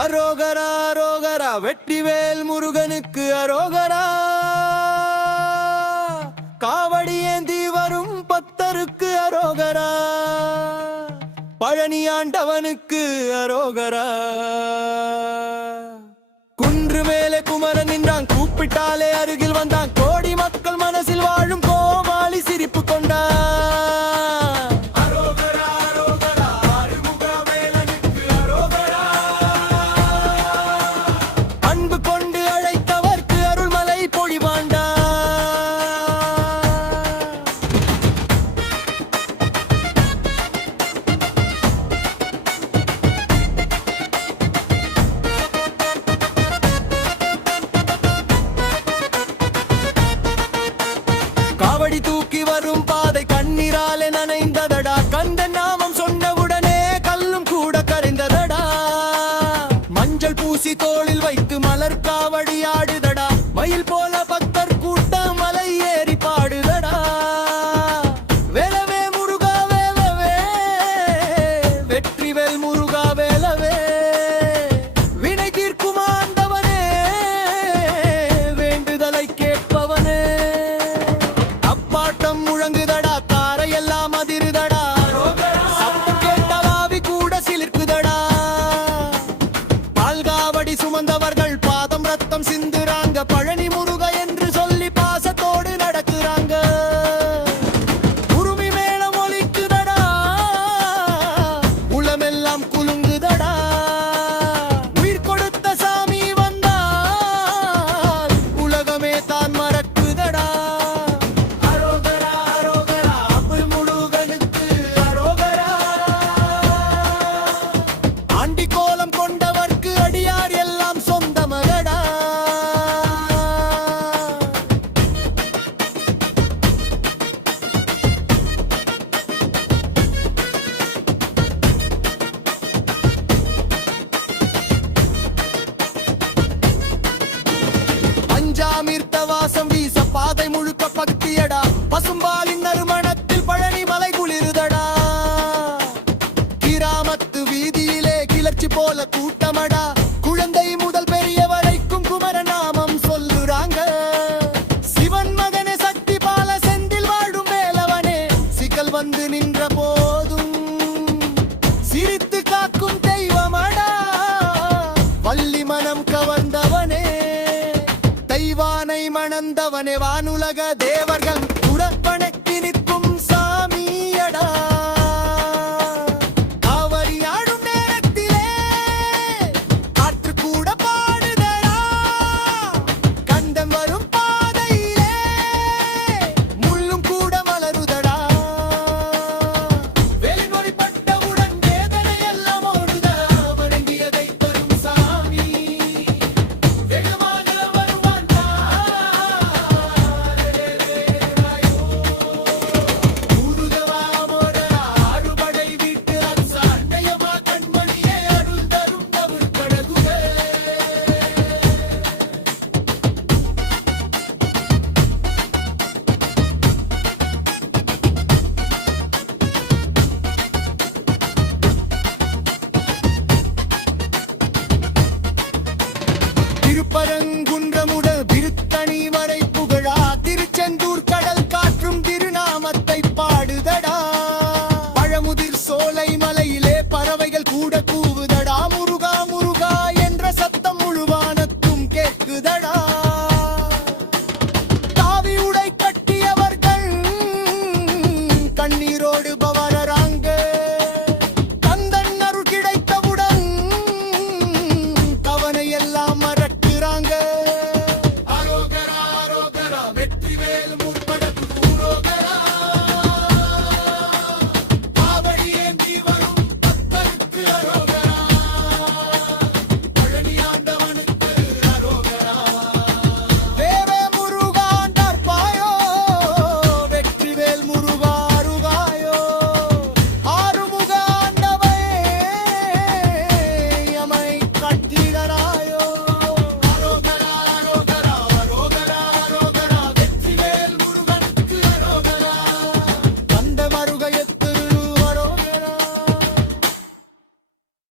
அரோகரா அரோகரா வெற்றிவேல் முருகனுக்கு அரோகரா. காவடி ஏந்தி வரும் பக்தருக்கு அரோகரா. பழனி ஆண்டவனுக்கு அரோகரா. குன்று மேலே குமரன் நின்றான், கூப்பிட்டாலே அருகில் வந்தான். கோடி மக்கள் மனசில் வாழும் கோமாளி சிரிப்பு கொண்டான். காவடி தூக்கி வரும் பாதை கண்ணீராலே நனைந்ததடா. கந்த நாமம் சொன்னவுடனே கல்லும் கூட கரைந்ததடா. மஞ்சள் பூசி தோளில் வைத்து மலர் காவடி ஆடுதடா. மயில் போல பக்தர் கூட்டம் மலை ஏறி பாடுதடா. வேலவே முருகா வேலவே, வெற்றிவேல் முருகா வேலவே. வினை தீர்க்கும் ஆண்டவனே, வேண்டுதலை கேட்பவனே. பாட்டம் முழங்குதடா, தாரையெல்லாம் அதிருதடா. சத்தம் கேட்ட ஆவி கூட சிலிர்க்குதடா. பால்காவடி சுமந்தவர்கள் பாதம் ரத்தம் சிந்துறாங்க. பழனி முருக என்று சொல்லி பாசத்தோடு நடக்குறாங்க. உருமி மேளம் ஒலிக்குதடா, உளமெல்லாம் குலுங்குதடா. உயிர் கொடுத்த சாமி வந்தால் உலகமே தான் மறக்குதடா. கோலம் கொண்டவர்க்கு அடியார் எல்லாம் சொந்தமகடா. பஞ்சாமிர்த வாசம் வீச பாதை முழுக்க பக்தியடா. பசும்பாலின் நறுமணத்தில் பழனி மலை குளிருதடா. கிராமத்து வீதியிலே கிளர்ச்சி போல கூட்டமடா. குழந்தை முதல் பெரிய வரைக்கும் குமர நாமம் சொல்லுறாங்க. சிவன் மகனே சக்தி பால செந்தில் வாழும் வேலவனே. சிக்கல் வந்து நின்ற போதும் சிரித்து காக்கும் தெய்வமடா. வள்ளி மனம் கவர்ந்தவனே, தெய்வானை மணந்தவனே. வானுலக தேவர்கள் உடற்பணக்கி நிற்கும் சாமியடா. திருப்பரங்க